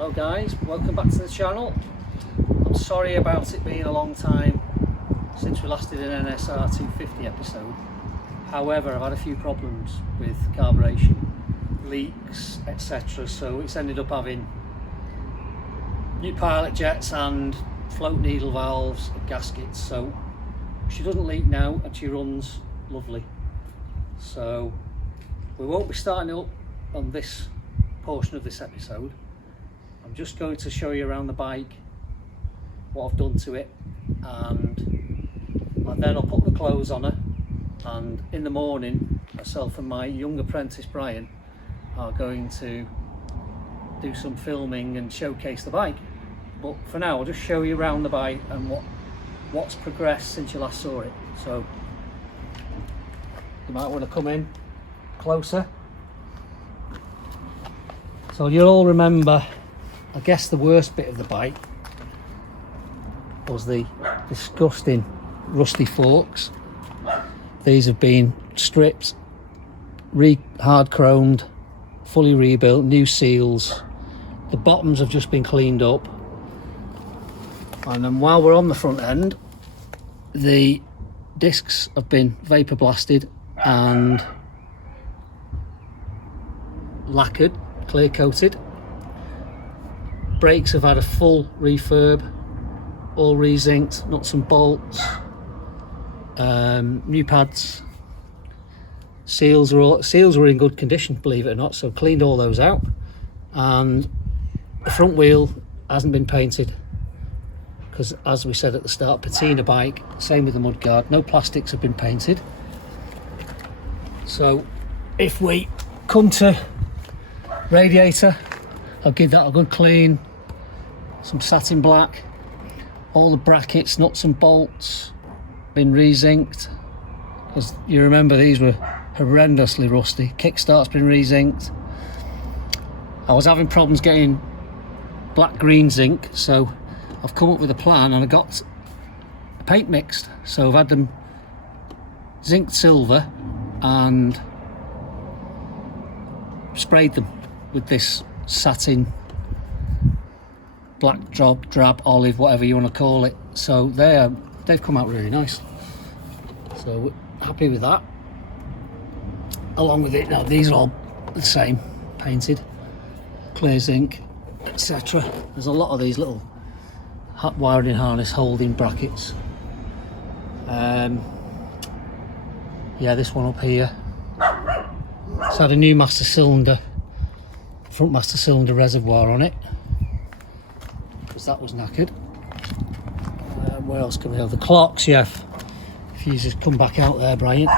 Hello guys, welcome back to the channel. I'm sorry about it being a long time since we last did an NSR250 episode. However, I've had a few problems with carburation, leaks, etc. So it's ended up having new pilot jets and float needle valves and gaskets. So she doesn't leak now and she runs lovely. So we won't be starting up on this portion of this episode. I'm just going to show you around the bike what I've done to it, and then I'll put the clothes on her, and in the morning myself and my young apprentice Brian are going to do some filming and showcase the bike. But for now I'll just show you around the bike and what's progressed since you last saw it. So you might want to come in closer. So you'll all remember, I guess the worst bit of the bike was the disgusting rusty forks. These have been stripped, hard chromed, fully rebuilt, new seals. The bottoms have just been cleaned up. And then while we're on the front end, the discs have been vapor blasted and lacquered, clear coated. Brakes have had a full refurb, all re-zinked, nuts and bolts, new pads. Seals were in good condition, believe it or not, so cleaned all those out. And the front wheel hasn't been painted because, as we said at the start, patina bike, same with the mudguard, no plastics have been painted. So if we come to radiator, I'll give that a good clean, some satin black, all the brackets, nuts and bolts been re-zinked, because you remember these were horrendously rusty. Kickstart's been re-zinked. I was having problems getting black green zinc, so I've come up with a plan and I got a paint mixed. So I've had them zinked silver and sprayed them with this satin black drab olive, whatever you want to call it. So they've come out really nice, so we're happy with that. Along with it, now these are all the same, painted, clear zinc, etc. There's a lot of these little wiring harness holding brackets. Yeah, this one up here, it's had a new master cylinder, front master cylinder reservoir on it, because that was knackered. Where else can we have the clocks? Yeah, if you just come back out there, Brian,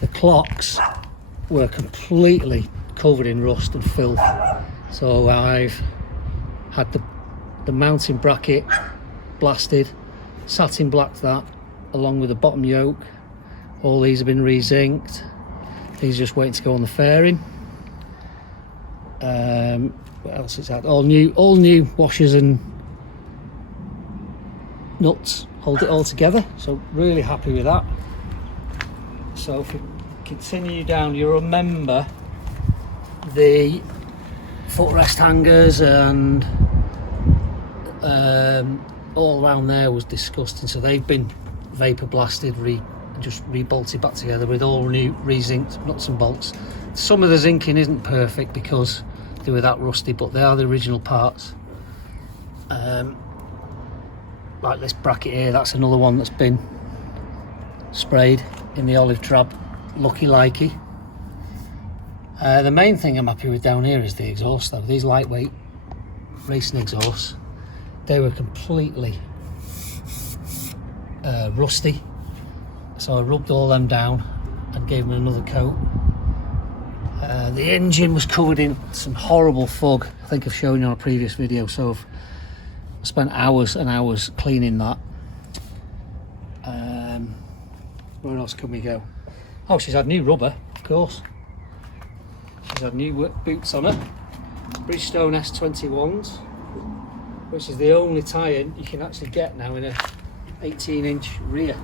the clocks were completely covered in rust and filth. So I've had the mounting bracket blasted, satin blacked that, along with the bottom yoke. All these have been re-zinked. These are just waiting to go on the fairing. What else is that? All new washers and nuts hold it all together, so really happy with that. So if we continue down, you remember the footrest hangers and all around there was disgusting, so they've been vapor blasted, just re-bolted back together with all new re-zinked nuts and bolts. Some of the zinking isn't perfect because they were that rusty, but they are the original parts. Like this bracket here, that's another one that's been sprayed in the olive drab, lucky likey. The main thing I'm happy with down here is the exhaust though. These lightweight racing exhausts, they were completely rusty, so I rubbed all them down and gave them another coat. The engine was covered in some horrible fog. I think I've shown you on a previous video, so I've spent hours and hours cleaning that. Where else can we go? Oh, she's had new rubber, of course. She's had new boots on her, Bridgestone S21s, which is the only tyre you can actually get now in a 18-inch rear.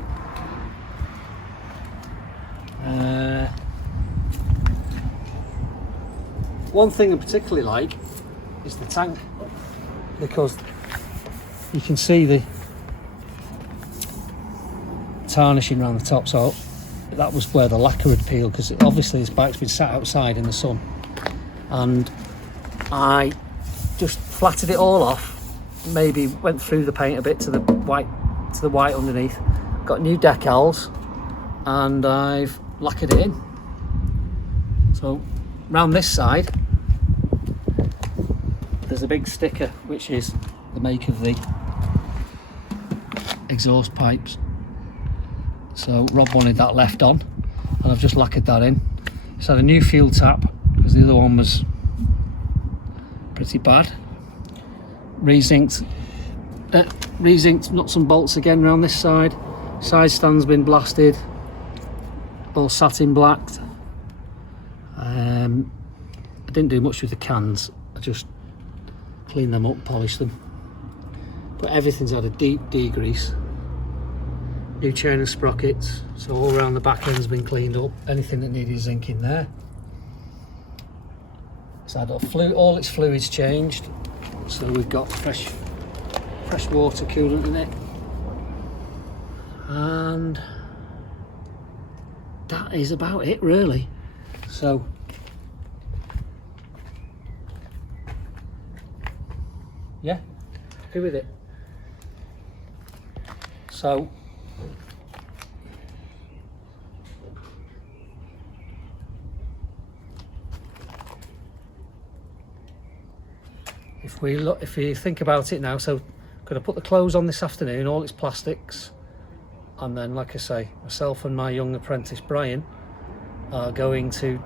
One thing I particularly like is the tank, because you can see the tarnishing around the top, so that was where the lacquer had peeled, because obviously this bike's been sat outside in the sun, and I just flatted it all off, maybe went through the paint a bit to the white underneath, got new decals, and I've lacquered it in. So round this side there's a big sticker which is the make of the exhaust pipes, so Rob wanted that left on and I've just lacquered that in. It's had a new fuel tap because the other one was pretty bad. Rezinked nuts and bolts again around this side. Side stand's been blasted, all satin blacked. I didn't do much with the cans, I just cleaned them up, polished them, but everything's had a deep degrease. New chain and sprockets, so all around the back end's been cleaned up, anything that needed zinc in there. It's had all its fluids changed, so we've got fresh water coolant in it, and that is about it really. So yeah, happy with it. So if you think about it now, so gonna put the clothes on this afternoon, all its plastics, and then like I say, myself and my young apprentice Brian are going to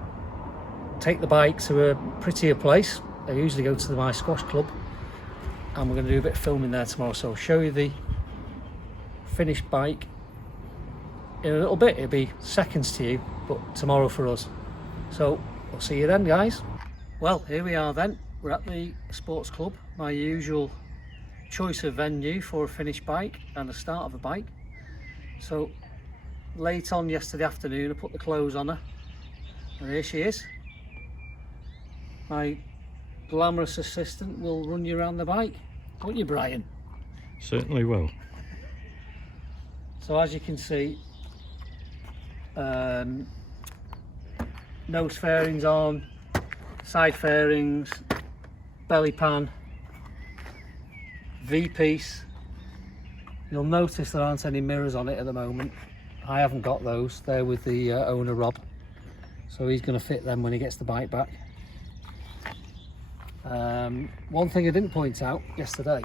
take the bike to a prettier place. I usually go to my squash club, and we're going to do a bit of filming there tomorrow, so I'll show you the finished bike in a little bit. It'll be seconds to you, but tomorrow for us. So I'll see you then, guys. Well, here we are then. We're at the sports club, my usual choice of venue for a finished bike and the start of a bike. So late on yesterday afternoon I put the clothes on her, and here she is. My glamorous assistant will run you around the bike, won't you, Brian? Certainly will. So as you can see, nose fairings on, side fairings, belly pan, V-piece. You'll notice there aren't any mirrors on it at the moment. I haven't got those, they're with the owner Rob, so he's going to fit them when he gets the bike back. One thing I didn't point out yesterday,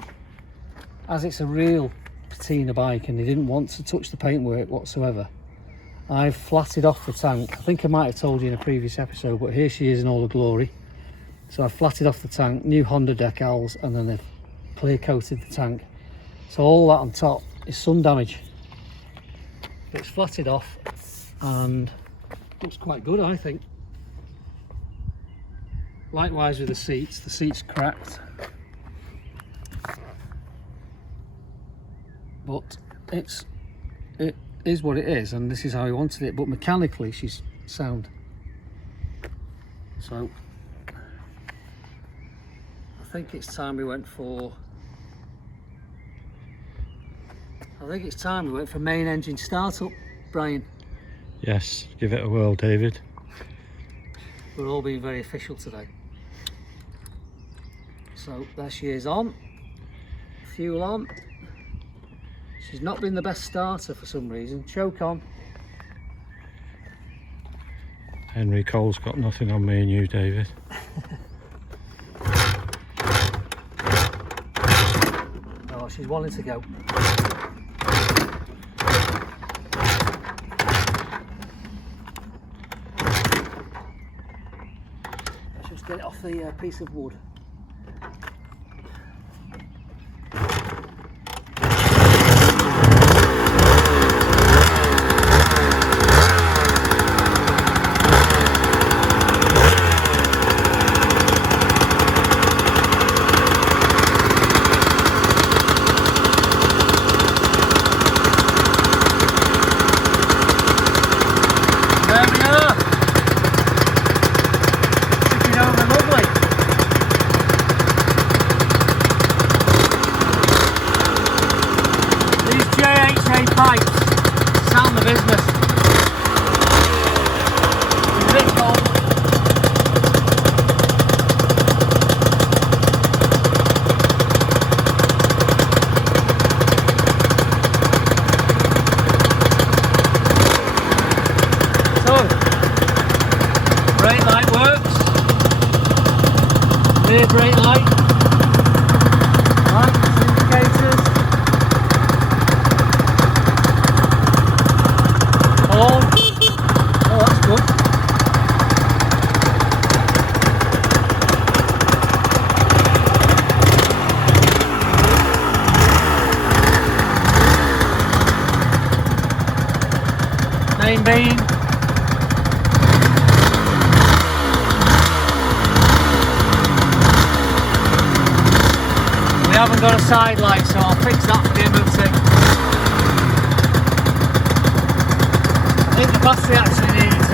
as it's a real patina bike and he didn't want to touch the paintwork whatsoever, I've flatted off the tank. I think I might have told you in a previous episode, but here she is in all her glory. So I've flatted off the tank, new Honda decals, and then they've clear coated the tank. So all that on top is sun damage. It's flatted off and looks quite good, I think. Likewise with the seats cracked, but it is what it is, and this is how he wanted it. But mechanically she's sound. So I think it's time we went for main engine startup, Brian. Yes, give it a whirl, David. We're all being very official today. So there she is on, fuel on. She's not been the best starter for some reason. Choke on. Henry Cole's got nothing on me and you, David. Oh, she's wanting to go. Let's just get it off the piece of wood. rear brake light. Right, indicators. Horn. Oh, that's good. Main beam. We haven't got a side light, so I'll fix that for the MOT. I think the battery actually needs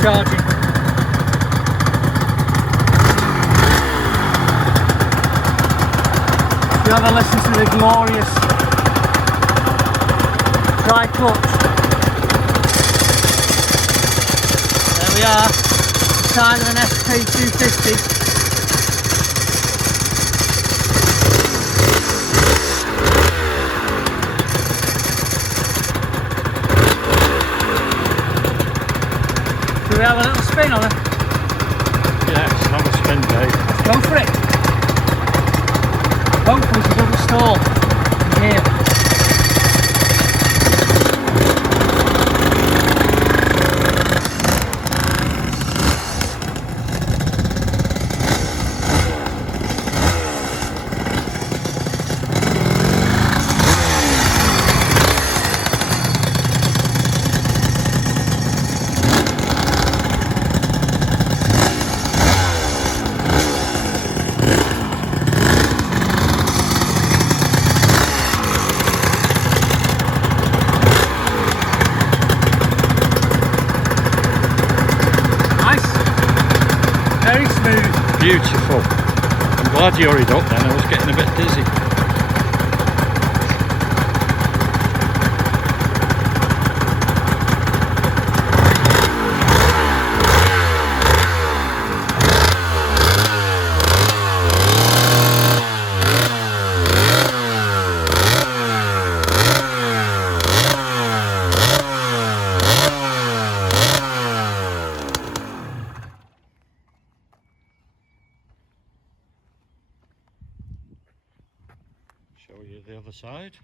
charging. If you have a listen to the glorious dry clutch. There we are, side of an SP250. Do we have a little spin on it? Yes, have a spin, Dave. Let's go for it. Hopefully she doesn't stall in here. Very smooth. Beautiful. I'm glad you hurried up then, I was getting a bit dizzy. Show you the other side.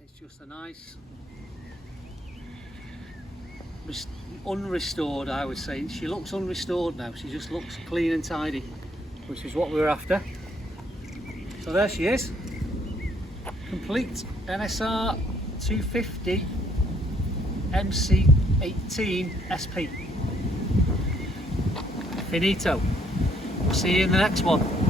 It's just a nice unrestored, I would say. She looks unrestored now, she just looks clean and tidy, which is what we were after. So there she is, complete NSR250 MC18 SP. Finito. See you in the next one.